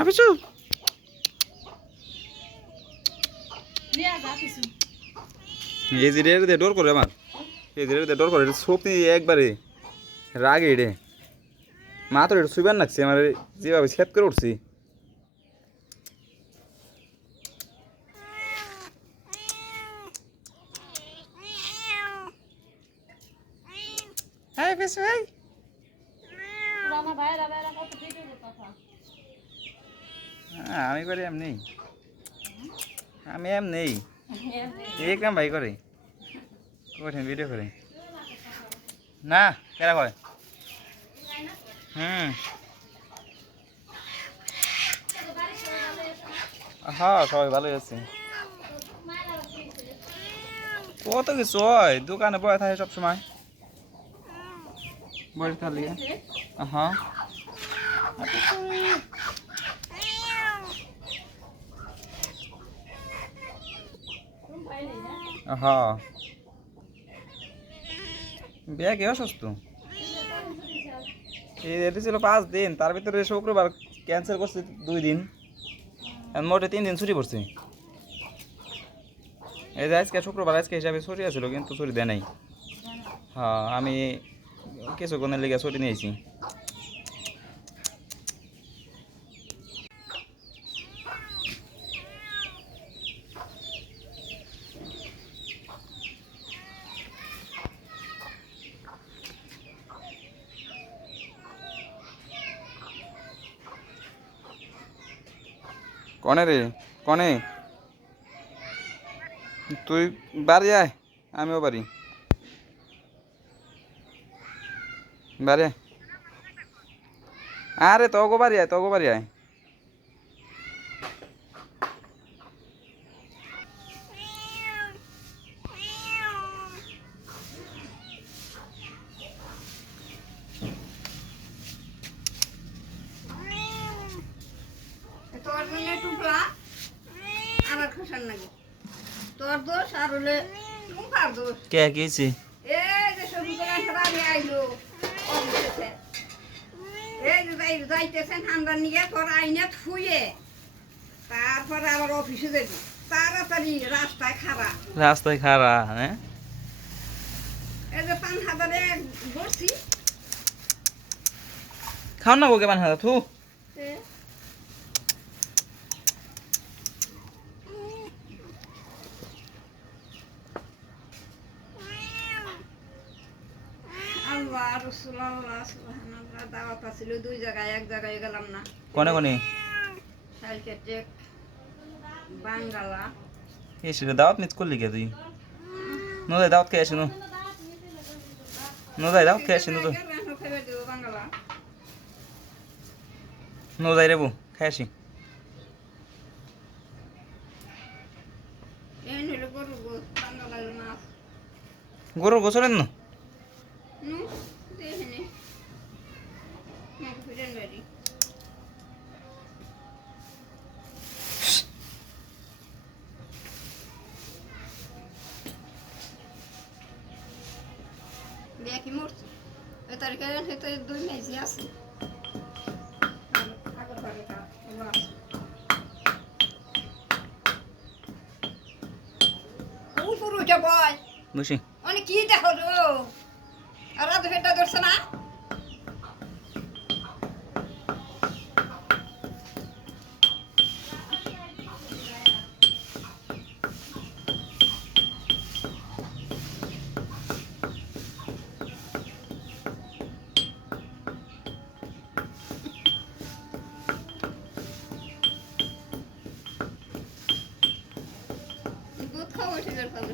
হাফিজু এই যে রে ডর করে আমার এই যে রে ডর করে সত্যি একবারে রাগে রে মা তো এটা সুইবার লাগছে আমার যেভাবে সেট করে উঠছি হাই ফেসু হাই আমি করে এমনি আমি এমনি এই কাম ভাই করে কঠিন ভিডিও করে না কেরা কয় হ্যাঁ সবাই ভালোই আছে কত কিছু হয় দোকানে বয়ে থাকে সবসময় বসে থাকলে হ্যাঁ হ্যাঁ বিয়া কি অসুস্থ এটা ছিল 5 দিন তার ভিতরে শুক্রবার ক্যান্সেল করছে 2 দিন মোটে 3 দিন ছুটি পড়ছে এই যে আজকে শুক্রবার আজকে হিসাবে ছুটি আছিল কিন্তু ছুটি দেয় নাই হ্যাঁ আমি কিছুক্ষণের লেগে ছুটি নিয়েছি কনে রে কনে তুই বাড়ি আয় আমিও বাড়ি বাড়ি আরে তগো বাড়ি আয় তোর জন্য টুকলা আমার খসার নাকি তোর দোষ আর হলে টুকার দোষ কে গেছি এই যে সবজি বাগান আমি আইলো অফিসে এই যে যাইতেছেন ঠান্ডা নিয়ে তোর আইনে থুয়ে তারপরে আবার অফিসে যাবি তাড়াতাড়ি রাস্তায় খাড়া হ্যাঁ এই যে 5,000 বসছি খাও না গোকে 5,000 থু আল্লাহ রাসূলুল্লাহ সুবহানাল্লাহ দাওয়াত ছিল 2 জায়গায় এক জায়গায় গেলাম না কোনে কোনে শালকেটে বাঙ্গালা এসে দাওয়াত মিস করলি কে তুই নো দাওয়াত কে আসিনো দাওয়াত কে আসিনো তো বাঙ্গালা নো যাই রে বউ খাই আসি এই নিল গরু বাঙ্গালা মাছ গরুর গোসলেন না নু দেখেনি নাকি ফিরেন বাড়ি বিয়া কি মরছে ওই তারিখে হয়তো 2 মেজি আছে আগর বাড়িটা উপর উঠে বয় বসি অনেক কি দেখো রো আর রাত ভেটা ধরছে না দুধ খাওয়া উঠে যার পাবো